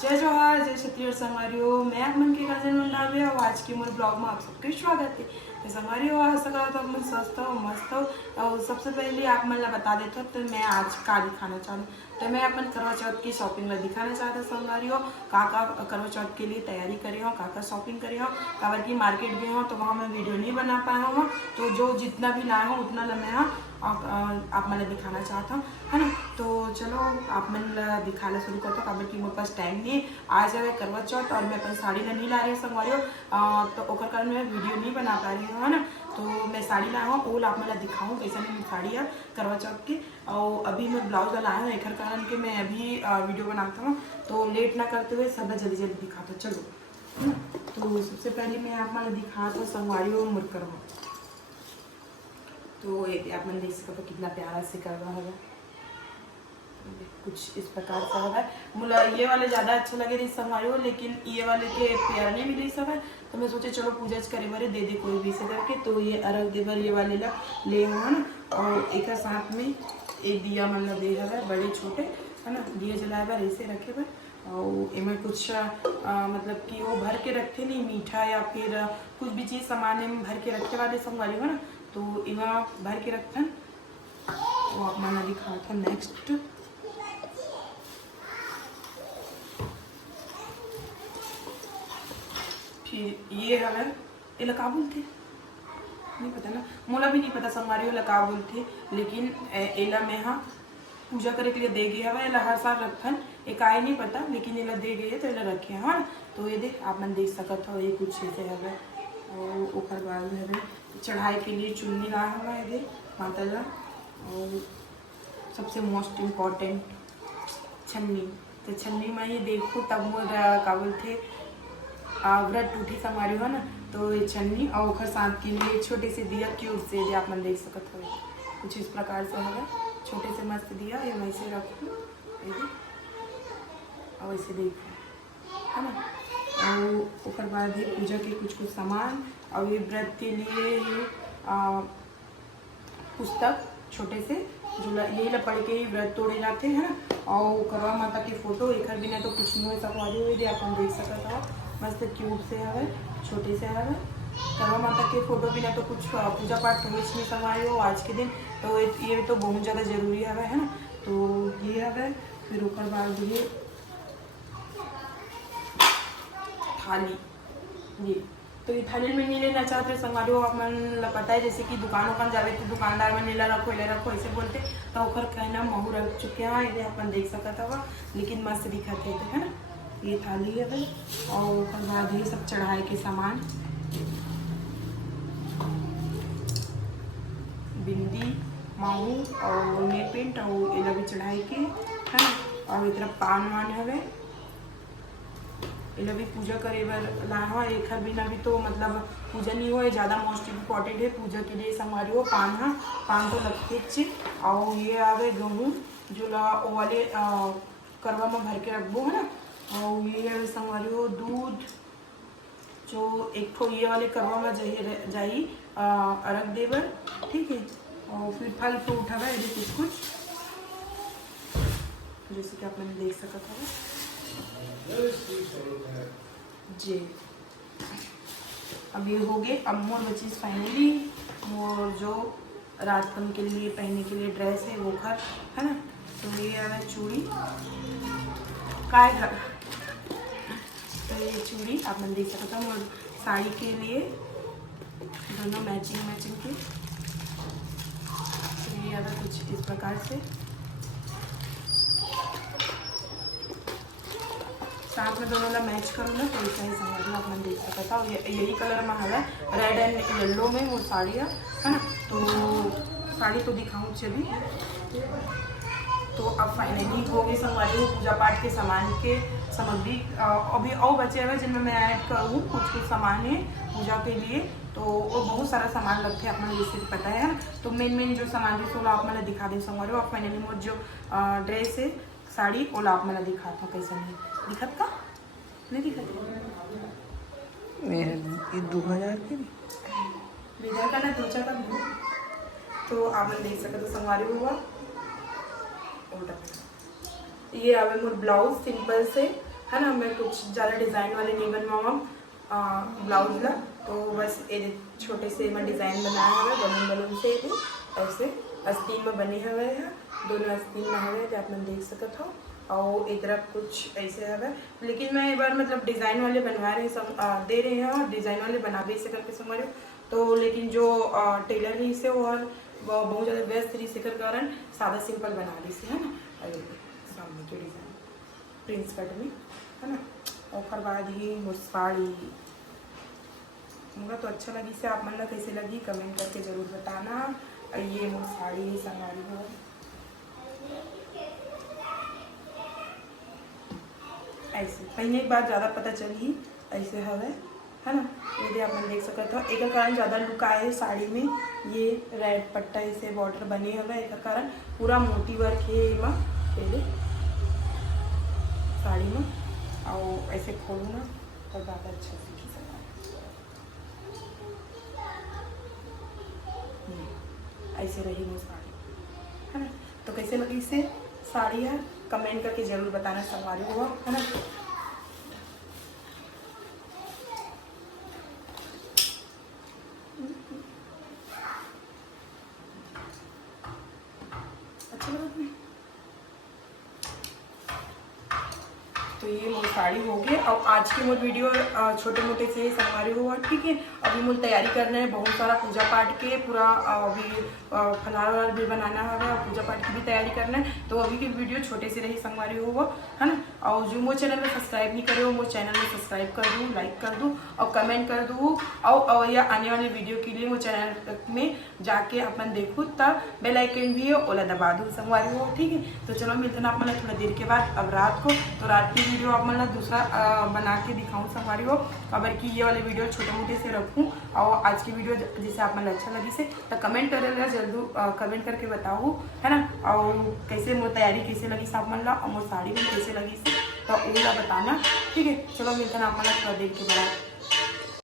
जय जोहार जय छत्तीसगढ़ संगवारियों। मैं आप मन के कजन मंडावे और आज के मोर ब्लॉग में आप सबके स्वागत है। तो संगवारियों आ सका तो मन स्वस्थ हो मस्त हो। और सबसे पहले आप मन ला बता देता तो मैं आज का दिखाना चाहूँ तो मैं अपन करवा चौथ की शॉपिंग में दिखाना चाहता संगवारियों। का करवा चौथ के लिए तैयारी करे हो, का शॉपिंग करे हो, काबर की मार्केट गए हो तो वहाँ मैं वीडियो नहीं बना पाया हूँ। तो जो जितना भी लाए हो उतना ला मैं आप मैंने दिखाना चाहता हूँ, है ना। तो चलो आप मन दिखाना शुरू करता हूँ काबर की मेरे पास टाइम नहीं आज है करवा चौथ और मैं अपन साड़ी ला नहीं ला रही हूँ संगवारियों। तो ओकर कारण मैं वीडियो नहीं बना पा रही हूँ, है ना। तो मैं साड़ी लाया हूँ वो आप मैं दिखाऊँ कैसा नहीं साड़ी है करवा चौथ की। और अभी मैं ब्लाउज लाया हूँ एक कारण के मैं अभी वीडियो बनाता हूँ। तो लेट ना करते हुए सब जल्दी जल्दी दिखाता हूँ, चलो, है ना। तो सबसे पहले मैं आप मैं दिखाता हूँ संगवारियों मुरकर। तो ये आप मैंने देख सका तो कितना प्यारा से कर रहा है, कुछ इस प्रकार से है। मुझे ये वाले ज़्यादा अच्छे लगे रही संगवारी हो, लेकिन ये वाले के प्यार नहीं मिली सब है। तो मैं सोचे चलो पूजा करे बारे दे दे कोई भी से करके। तो ये अरग दे बार ये वाले ला ले हुआ ना। और एक साथ में एक दिया मतलब दे है बड़े छोटे, है ना। दिया जलाए बार ऐसे रखे बार और इनमें कुछ मतलब कि वो भर के रखते नहीं मीठा या फिर कुछ भी चीज़ सामान में भर के रखे वाले संगवारी हो ना। तो इमा भर के रखन वो अपना दिखा था। नेक्स्ट फिर ये है ये लका बोलते नहीं पता ना, मोला भी नहीं पता संगवारी लका बोलते, लेकिन एला में हाँ पूजा करे के लिए दे गए हवा। एला हर साल रखन एक आए नहीं पता, लेकिन एला दे गए तो एला रखे हाँ। तो ये देख आप मन देख सकत हो ये कुछ ऐसे है। और ऊपर बाद है चढ़ाई के लिए चुन्नी ला हुआ है दे माता ला। और सबसे मोस्ट इम्पॉर्टेंट छन्नी। तो छन्नी में ये देखो तब मोर का बोलते व्रत टूटी संगवारी हो ना। तो ये छन्नी और ओखर साथ के लिए छोटे से दिया क्यूब से जो आप मन देख सकते हो कुछ इस प्रकार से है। छोटे से मस्त दिया ये वैसे रखो और ऐसे देखो, है ना। और ओकर बाद है पूजा के कुछ कुछ सामान और ये व्रत के लिए ये पुस्तक छोटे से जो यही ला पढ़ के ही व्रत तोड़े जाते हैं ना। और करवा माता की फोटो एक बिना तो कुछ नहीं हो सकवारी हुई आप देख सकते हो मस्त क्यूब से है छोटे से है। करवा माता के फोटो बिना तो कुछ पूजा पाठ हो नहीं सकवाई हो आज के दिन। तो ये तो बहुत ज़्यादा जरूरी है ना। तो ये है फिर ऊपर बाद ये थाली ये तो ये थाली में नहीं लेना चाहते संगवारी हो। अपन पता है जैसे कि दुकान जावे तो दुकानदार में नीला रखो ऐसे बोलते। तो ओकर कहना महू रख चुके हैं ये अपन देख सकता हुआ, लेकिन मस्त दिखते थे, है ना। ये थाली है भाई। और ऊपर बाद ये सब चढ़ाए के सामान बिंदी माहू और नेल पेंट और ये भी चढ़ाई के, है ना। और एक तरफ पान वान है भी पूजा करे ला हो। एक बिना भी तो मतलब पूजा नहीं हो ज़्यादा मोस्ट इम्पॉर्टेंट है पूजा के लिए संगवारी हो। पान हाँ पान तो लगते चे। और ये आवे गेहूँ जो ला वाले करवा में भर के रखबो, है ना। और ये संगवारी हो दूध जो एक ठो ये वाले करवा में जाई अरग देवर, ठीक है। और फिर फल फ्रूट है ये कुछ कुछ जैसे कि आप मैंने देख सकता था जी। अब ये हो गए। अब मोर बचीज फाइनली मोर जो रातपन के लिए पहनने के लिए ड्रेस है वो खर, है ना। तो ये है चूड़ी काय घर। तो ये चूड़ी आप मैंने देख सकता हूँ और साड़ी के लिए दोनों मैचिंग के। तो ये अगर कुछ इस प्रकार से साथ में दोनों ला मैच करो ना तो ऐसा ही समझ आप मैंने देख सकता था। यही कलर में है रेड एंड येलो में वो साड़ियाँ, है ना। तो साड़ी तो दिखाऊँ चली। तो अब फाइनली हो गई संगवारी हो पूजा पाठ के सामान के सामग्री। अभी और बचे हुए जिनमें मैं ऐड करूँ कुछ सामान है पूजा के लिए। तो वो बहुत सारा सामान लगते हैं अपना जैसे पता है ना। तो मेन जो सामान है सोलह आप मैंने दिखा दें संगवारी हो। फाइनली मोर जो ड्रेस है साड़ी ओला आप मैंने दिखा था कैसा नहीं दिखत का नहीं दिखत ये 2000 की विजय का ना दूसरा का भी। तो आप देख सकते तो संगवारी हुआ ये आवे मोर ब्लाउज सिंपल से है ना। मैं कुछ ज़्यादा डिज़ाइन वाले नहीं बनवाऊँ ब्लाउज ला, तो बस ये छोटे से मैं डिज़ाइन बनाया हुआ है बलून से भी ऐसे आस्तीन में बने हुए हैं, दोनों आस्तीन में हुए जो आप मन देख सकते हो। और एक तरफ कुछ ऐसे है, लेकिन मैं एक बार मतलब डिज़ाइन वाले बनवा रहे दे रहे हैं और डिज़ाइन वाले बना भी इसे करके समझ तो, लेकिन जो टेलर है इसे वो बहुत ज़्यादा व्यस्त रही इसे कर कारण सादा सिंपल बना रही से, है ना। अरे सामने के डिज़ाइन प्रिंस कट में, है ना। और बाद ही वो साड़ी मुझे तो अच्छा लगी से, आप मन कैसे लगी कमेंट करके ज़रूर बताना। ये वो साड़ी संगारी हो ऐसे पहले एक बार ज़्यादा पता चली ऐसे हवे, है ना। ये आप मन देख सकते हो, एक कारण ज़्यादा लुक आए साड़ी में। ये रेड पट्टा ऐसे बॉर्डर बने हुए एक कारण पूरा मोटी वर्क है इमा पहले साड़ी में। और ऐसे खोलूँ ना तो ज़्यादा अच्छा दिखी सकता ऐसे रही वो साड़ी, है ना। तो कैसे लगी इससे साड़ी यार कमेंट करके ज़रूर बताना संगवारी हुआ, है ना। अच्छा लगा तुम्हें? तो ये मोर साड़ी हो गई। और आज की मोर वीडियो छोटे मोटे से संगवारी हुआ, ठीक है। अभी मोर तैयारी करना है बहुत सारा पूजा पाठ के, पूरा अभी फलार वार भी बनाना है और पूजा पाठ की भी तैयारी करना है। तो अभी की वीडियो छोटे से रही संगवारी हुआ, है ना। और जो मोर चैनल में सब्सक्राइब नहीं करे हो मोर चैनल में सब्सक्राइब कर दूँ, लाइक कर दूँ और कमेंट कर दूँ। और या आने वाले वीडियो के लिए वो चैनल में जाके अपन देखूँ तब बेल आइकन भी है ओला दबा दूँ संगवारी हो, ठीक है। तो चलो मिलते ना अपन थोड़ा देर के बाद अब रात को, तो रात की वीडियो आप मतलब दूसरा बना के दिखाऊँ संगवारी हो। अगर कि ये वाले वीडियो छोटे मोटे से रखूँ और आज की वीडियो जैसे आप मतलब अच्छा लगी से तो कमेंट करेगा जल्द कमेंट करके बताओ, है ना। और कैसे मोर तैयारी कैसे लगी आप मन ला और मोर साड़ी में कैसे लगी से तो ओला बताना, ठीक है। चलो मिलते ना आप मतलब थोड़ा देर के बाद।